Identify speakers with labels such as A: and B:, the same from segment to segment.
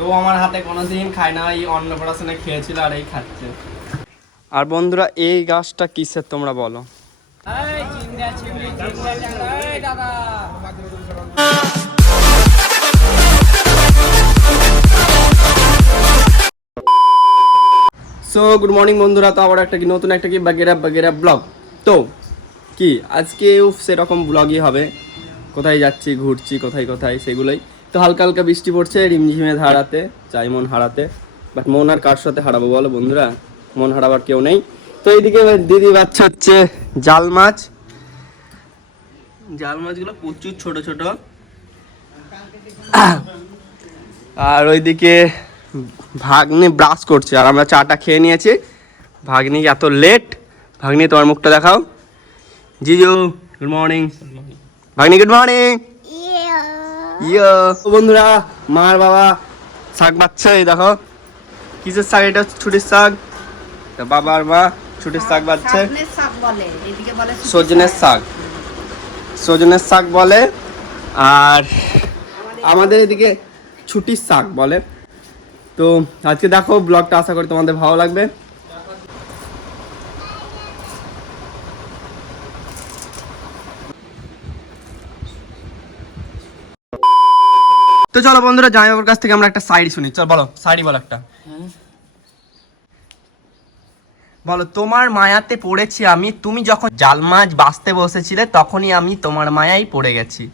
A: তো আমার হাতে কোনোদিন খায় না এই অন্নপ্রাশনে খেয়েছিল আর এই খাচ্ছে। আর বন্ধুরা এই গাছটা কিসের তোমরা বলো? সো গুড মর্নিং বন্ধুরা তো আবার একটা কি নতুন একটা কি বাগেরা বাগেরা ব্লগ তো কি আজকেও সেরকম ব্লগই হবে। কোথায় যাচ্ছি ঘুরছি কোথায় কোথায় সেগুলোই। তো হালকা হালকা বৃষ্টি পড়ছে রিমঝিমে হারাতে চাই মন হারাতে। বাট মন আর কার সাথে হারাবো বলো বন্ধুরা? মন হারাবার কেউ নেই। তো এইদিকে দিদি বাচ্চা হচ্ছে জাল মাছ। জাল মাছগুলো প্রচুর ছোট ছোট। আর ওইদিকে ভাগ্নি ব্রাশ করছে। আর আমরা চাটা খেয়ে নিয়েছি। ভাগ্নি এত লেট ভাগ্নি তোমার মুখটা দেখাও। জিজু গুড মর্নিং ভাগ্নি গুড মর্নিং ইয়ো। বন্ধুরা মার বাবা শাক বাচ্চা এই দেখো। কিসের শাক এটা? ছুটির শাক? তা বাবা আর মা ছুটির শাক বাচ্চা। সজনের শাক। সজনের শাক বলে আর আমাদের এদিকে ছুটির শাক বলে। তো আজকে দেখো ব্লগটা আশা করি তোমাদের ভালো লাগবে। তো চলো বন্ধুরা, জামাইবাবুর কাছ থেকে আমরা একটা সাইড শুনি। চল বলো সাইডি বলো একটা। বলো, তোমার মায়াতে পড়েছি আমি, তুমি যখন জাল মাছ বাঁচতে বসেছিলে, তখনই আমি তোমার মায়াই পড়ে গেছি।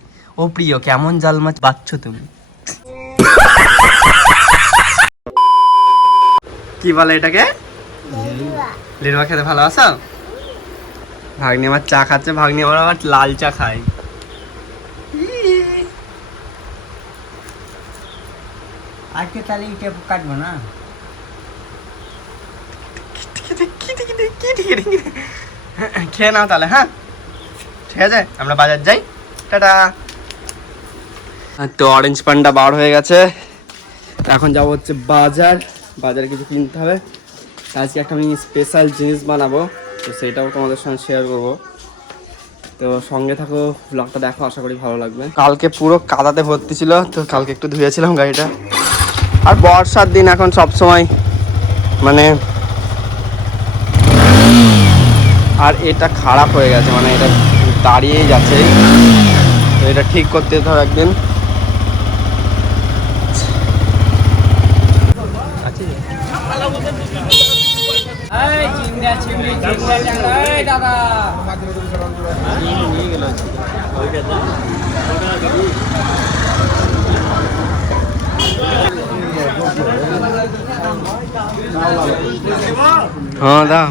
A: ও প্রিয়, কেমন জাল মাছ বাচ্ছ তুমি? কি বলে এটাকে? লিরুয়া। খেতে ভালোবাসো? ভাগ্নি আমার চা খাচ্ছে, ভাগ্নি আমার আবার লাল চা খায়।
B: আজকে তাহলে এটা কাটবো না?
A: খেয়ে নাও তাহলে হ্যাঁ? ঠিক আছে আমরা বাজার যাই। টাটা। তো অরেঞ্জ পান্ডা বার হয়ে গেছে। এখন যাব হচ্ছে বাজার। বাজারে কিছু কিনতে হবে। আজকে একটা আমি স্পেশাল জিনিস বানাবো। তো সেটাও তোমাদের সঙ্গে শেয়ার করব। তো সঙ্গে থাকো ব্লগটা দেখো আশা করি ভালো লাগবে। কালকে পুরো কাদাতে ভর্তি ছিল তো কালকে একটু ধুয়েছিলাম গাড়িটা। আর বর্ষার দিন এখন সব সময় মানে আর এটা খারাপ হয়ে গেছে মানে এটা দাঁড়িয়েই যাচ্ছে। তো এটা ঠিক করতে যেতে হবে একদিন। হ্যাঁ দাও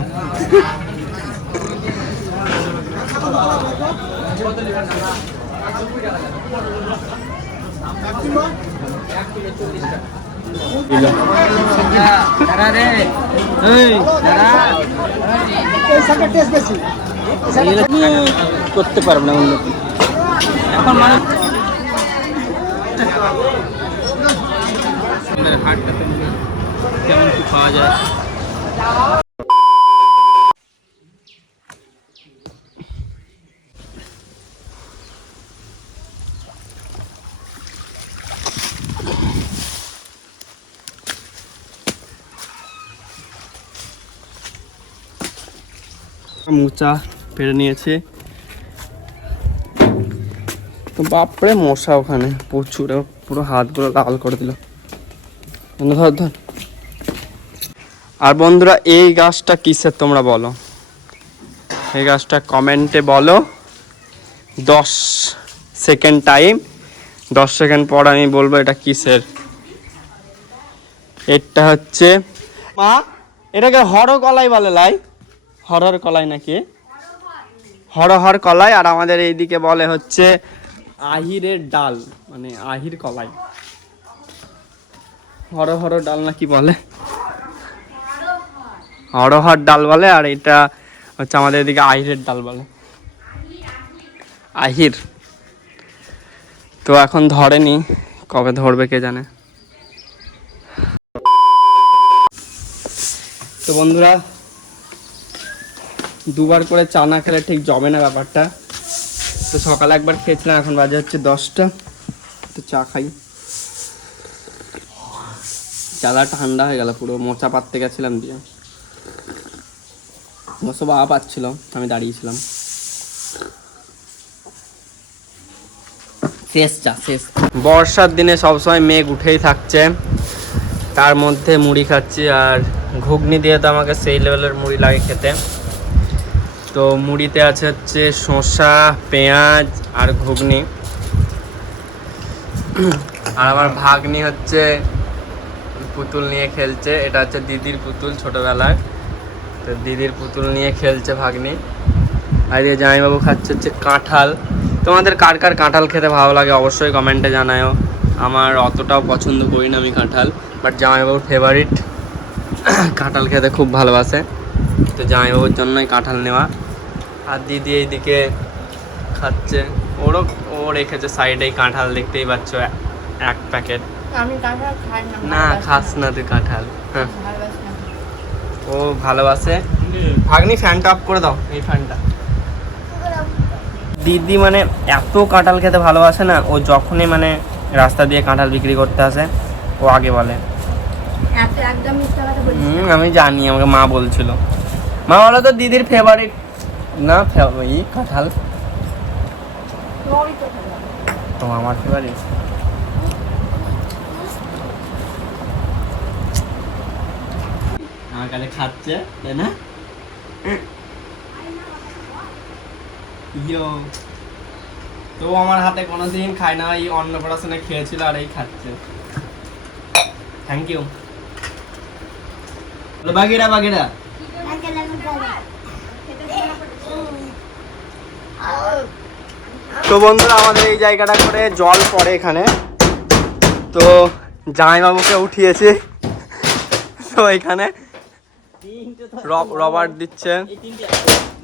A: করতে পারব না অন্য।
B: এখন মানে
A: হাটটাতে কেমন কি পাওয়া যায়? মোচা পেরে নিয়েছে। তো বাপরে মশা ওখানে, প্রচুর, পুরো হাতগুলো লাল করে দিল। আর বন্ধুরা, এই গাছটা কিসের তোমরা বলো? এই গাছটা কমেন্টে বলো। দশ সেকেন্ড টাইম। দশ সেকেন্ড পর আমি বলব এটা কিসের। এটা হচ্ছে মা, এটাকে হর কলাই বলে, লাই। হরর কলাই নাকি? হরহর কলাই। আর আমাদের এইদিকে বলে হচ্ছে আহিরের ডাল মানে আহির কলাই। হর হর ডাল না কি বলে? হরহর ডাল বলে, আর এটা হচ্ছে আমাদের এদিকে আহিরের ডাল বলে। আহির। তো এখন ধরেনি, কবে ধরবে কে জানে। তো বন্ধুরা, দুবার করে চা না খেলে ঠিক জমে না ব্যাপারটা। তো সকালে একবার খেয়েছিলাম, এখন বাজে হচ্ছে দশটা। তো চা খাই। চালা ঠান্ডা হয়ে গেল পুরো, মোচা পাততে গেছিলাম দিয়ে। অবশ্য বাবা পাচ্ছিল, আমি দাঁড়িয়েছিলাম। শেষ চা, শেষ। বর্ষার দিনে সবসময় মেঘ উঠেই থাকছে। তার মধ্যে মুড়ি খাচ্ছি আর ঘুগনি দিয়ে তো আমাকে সেই লেভেলের মুড়ি লাগে খেতে। তো মুড়িতে আছে হচ্ছে শসা, পেঁয়াজ আর ঘুগনি। আর আমার ভাগ্নি হচ্ছে পুতুল নিয়ে খেলছে। এটা হচ্ছে দিদির পুতুল ছোটবেলায় তো দিদির পুতুল নিয়ে খেলছে ভাগ্নি। আর এই জামাইবাবু খাচ্ছে হচ্ছে কাঁঠাল। তোমাদের কার কার কাঁঠাল খেতে ভালো লাগে অবশ্যই কমেন্টে জানায়ও। আমার অতটাও পছন্দ করি না আমি কাঁঠাল বাট জামাইবাবুর ফেভারিট কাঁঠাল খেতে খুব ভালোবাসে। তো জামাইবাবুর জন্যই কাঁঠাল নেওয়া। আর দিদি এইদিকে খাচ্ছে। ওরও ও রেখেছে সাইডেই কাঁঠাল দেখতেই পাচ্ছ, এক প্যাকেট।
C: আমি কাঁঠাল খাই না।
A: না খাস না তুই কাঁঠাল। হ্যাঁ। ও ভালোবাসে। ভাগ্নি ফ্যানটা অফ করে দাও এই ফ্যানটা দিদি মানে এত কাঁঠাল খেতে ভালোবাসে না ও যখনই মানে রাস্তা দিয়ে কাঁঠাল বিক্রি করতে আসে ও আগে বলে। হুম আমি জানি আমাকে মা বলছিল। মা বলো তো দিদির ফেভারিট না ই কাঁঠাল।
C: তো
A: আমার ফেভারিট কাছে খাচ্ছে, তাই না? ইয়ো, তো আমার হাতে কোনোদিন খায় না, এই অন্নপ্রাশনে খেয়েছিল আর এই খাচ্ছে। Thank you Bagheera Bagheera. তো বন্ধুরা, আমাদের এই জায়গাটা করে জল পড়ে এখানে। তো জামাইবাবুকে উঠিয়েছে। তো এখানে রবার দিচ্ছে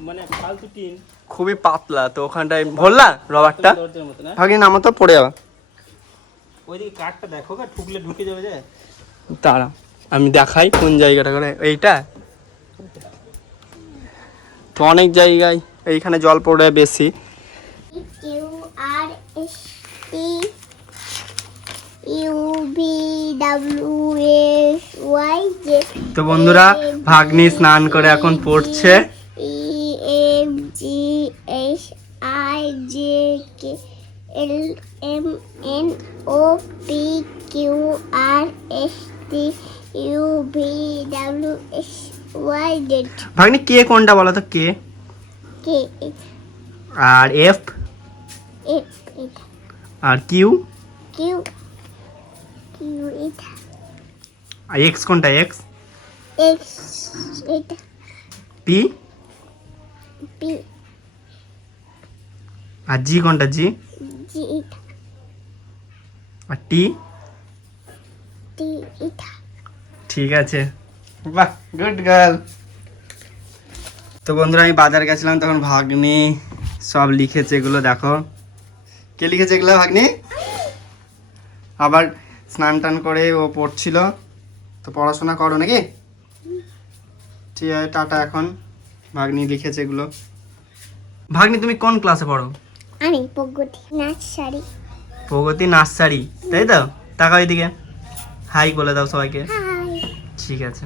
B: মানে
A: খুবই পাতলা তো ওখানটায় ভরলা রবারটা? ভাগি নামো তো পড়ে যাবা।
B: ওইদিকে কাঠটা দেখো ঠুকলে ঢুকে যাবে যে।
A: তারা আমি দেখাই কোন জায়গাটা করে। এইটা? তো অনেক জায়গায় এইখানে জল পড়ে বেশি। তো বন্ধুরা ভাগ্নি স্নান করে এখন পড়ছে।
D: E
A: ভাগ্নি কে কোনটা বলো তো কে?
D: K
A: আর এফ আর কিউ
D: Q Q এটা
A: এক্স কোনটা এক্স
D: X? এটা
A: পি
D: P?
A: আর জি কোনটা জি
D: G? এটা
A: আর টি
D: T? এটা
A: ঠিক আছে। বাহ গুড গার্ল তো বন্ধুরা আমি বাজার গেছিলাম তখন ভাগ্নি সব লিখেছে এগুলো দেখো। কে লিখেছে এগুলো ভাগ্নি? আবার স্নান টান করে ও পড়ছিল। তো পড়াশোনা করো নাকি? ঠিক আছে টাটা এখন। ভাগ্নি লিখেছে এগুলো। ভাগ্নি তুমি কোন ক্লাসে পড়ো?
D: আমি পগতি নাচ শাড়ি
A: প্রগতি নার্সারি তাই তো? টাকা ওইদিকে হাই বলে দাও সবাইকে। ঠিক আছে।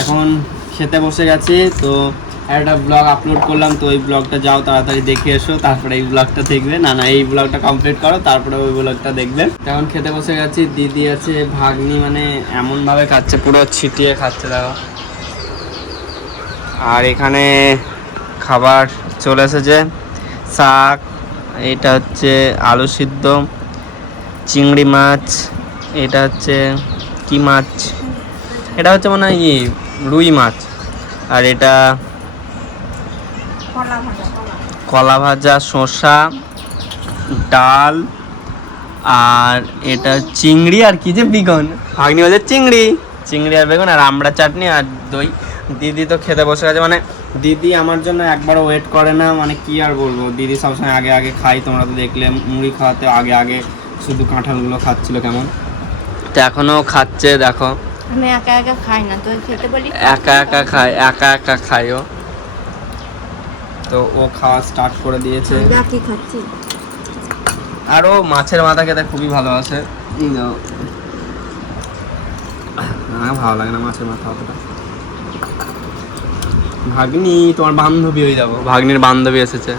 A: এখন খেতে বসে গেছি তো একটা ব্লগ আপলোড করলাম, তো ওই ব্লগটা যাও তাড়াতাড়ি দেখে এসো, তারপরে এই ব্লগটা দেখবে। না না, এই ব্লগটা কমপ্লিট করো, তারপরে ওই ব্লগটা দেখবে। এখন খেতে বসে গেছি, দিদি আছে, ভাগ্নি মানে এমন ভাবে খাচ্ছে, পুরো ছিটিয়ে খাচ্ছে, দেখো। আর এখানে খাবার চলে এসেছে, শাক, এটা হচ্ছে আলু সিদ্ধ, চিংড়ি মাছ, এটা হচ্ছে কি মাছ? এটা হচ্ছে মনে রুই মাছ। আর এটা
C: কলা ভাজা
A: শসা ডাল আর এটা চিংড়ি আর কি যে বেগুন। ভাগ্নি বলছে চিংড়ি। চিংড়ি আর বেগুন আর আমড়া চাটনি আর দই। দিদি তো খেতে বসে গেছে। মানে দিদি আমার জন্য একবারও ওয়েট করে না। মানে কি আর বলব? দিদি সবসময় আগে আগে খাই। তোমরা তো দেখলে মুড়ি খাওয়াতে আগে আগে শুধু কাঁঠালগুলো খাচ্ছিল কেমন। তো এখনও খাচ্ছে দেখো।
C: আমি একা একা খাই না। তুই খেতে বলি?
A: একা একা খাই। একা একা খায় ও। তো ও খাওয়া স্টার্ট করে দিয়েছে। আর ও মাছের মাথা খেতে খুবই ভালোবাসে। আমার ভালো লাগে না মাছের মাথা অতটা। ভাগ্নি তোমার বান্ধবী হয়ে যাব। ভাগ্নির বান্ধবী এসেছে।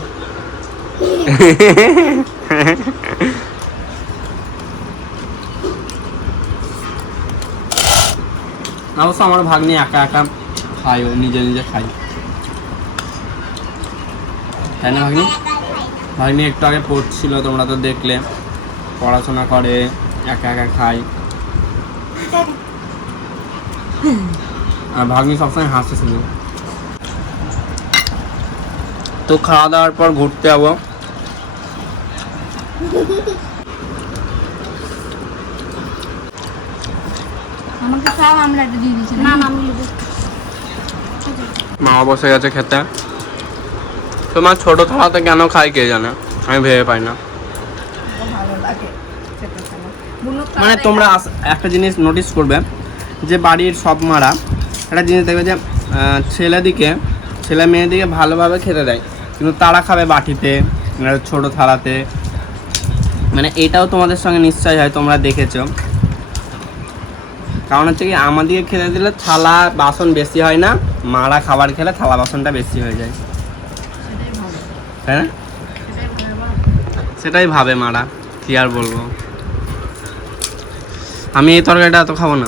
A: অবশ্য আমার ভাগ্নি একা একা খাই ও নিজে নিজে খাই তাই না ভাগ্নি? ভাগ্নি একটু আগে পড়ছিল তোমরা তো দেখলে। পড়াশোনা করে একা একা খায়। আর ভাগ্নি সবসময় হাসতেছিল। তো খাওয়া দাওয়ার পর ঘুরতে যাব। মা বসে গেছে খেতে। তোমার ছোট থালাতে কেন খাই কে জানে? আমি ভেবে পাই না। মানে তোমরা একটা জিনিস নোটিস করবে, যে বাড়ির সব মারা একটা জিনিস দেখবে যে ছেলেদিকে, ছেলে মেয়েদিকে ভালোভাবে খেতে দেয়। কিন্তু তারা খাবে বাটিতে আর ছোট থালাতে। মানে এটাও তোমাদের সঙ্গে নিশ্চয় হয়, তোমরা দেখেছ। কারণ হচ্ছে কি আমাদেরকে খেতে দিলে থালা বাসন বেশি হয় না, মারা খাবার খেলে থালা বাসনটা বেশি হয়ে যায়। তাই না সেটাই ভাবে মারা কি আর বলব? আমি এই তরকারিটা এত খাব না।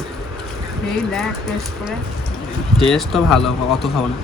A: টেস্ট তো ভালো অত খাব না।